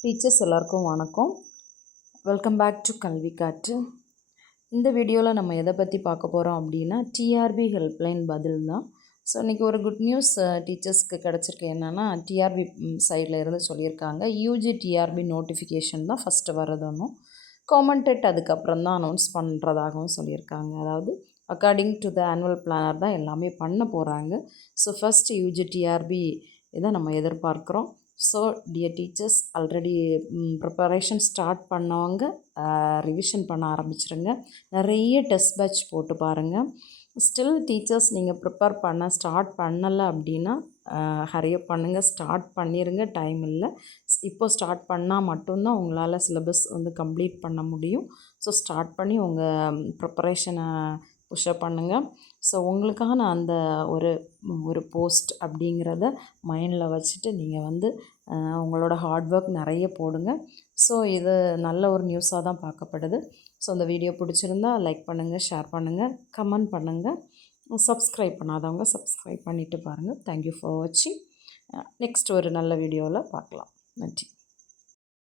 Teachers எல்லாருக்கும் வணக்கம். Welcome back to கல்வி காற்று. இந்த வீடியோவில் நம்ம எதை பற்றி பார்க்க போகிறோம் அப்படின்னா டிஆர்பி ஹெல்ப்லைன் பதில் தான். ஸோ இன்றைக்கி ஒரு குட் நியூஸ் டீச்சர்ஸ்க்கு கிடச்சிருக்கு. என்னென்னா டிஆர்பி சைடில் இருந்து சொல்லியிருக்காங்க, யூஜி டிஆர்பி நோட்டிஃபிகேஷன் தான் ஃபஸ்ட்டு வரதுன்னும் காமெண்டட் அதுக்கப்புறம் தான் அனௌன்ஸ் பண்ணுறதாகவும் சொல்லியிருக்காங்க. அதாவது according to the annual planar தான் எல்லாமே பண்ண போகிறாங்க. ஸோ ஃபஸ்ட்டு யூஜி டிஆர்பி இதை நம்ம எதிர்பார்க்குறோம். So dear teachers, already preparation start பண்ணவங்க ரிவிஷன் பண்ண ஆரம்பிச்சிருங்க. நிறைய டெஸ்ட் பேட்ச் போட்டு பாருங்கள். ஸ்டில் டீச்சர்ஸ் நீங்கள் ப்ரிப்பேர் பண்ண ஸ்டார்ட் பண்ணலை அப்படின்னா ஹரியப் பண்ணுங்கள், ஸ்டார்ட் பண்ணிடுங்க. டைம் இல்லை, இப்போ ஸ்டார்ட் பண்ணால் மட்டும்தான் உங்களால் சிலபஸ் கம்ப்ளீட் பண்ண முடியும். ஸோ ஸ்டார்ட் பண்ணி உங்கள் ப்ரிப்பரேஷனை புஷ்அப் பண்ணுங்கள். ஸோ உங்களுக்கான அந்த ஒரு போஸ்ட் அப்படிங்கிறத மைண்டில் வச்சுட்டு நீங்கள் உங்களோட ஹார்ட் ஒர்க் நிறைய போடுங்க. ஸோ இது நல்ல ஒரு நியூஸாக தான் பார்க்கப்படுது. ஸோ இந்த வீடியோ பிடிச்சிருந்தா லைக் பண்ணுங்கள், ஷேர் பண்ணுங்கள், கமெண்ட் பண்ணுங்கள். சப்ஸ்கிரைப் பண்ணாதவங்க சப்ஸ்கிரைப் பண்ணிவிட்டு பாருங்கள். தேங்க்யூ ஃபார் வாட்சிங். நெக்ஸ்ட் ஒரு நல்ல வீடியோவில் பார்க்கலாம். நன்றி.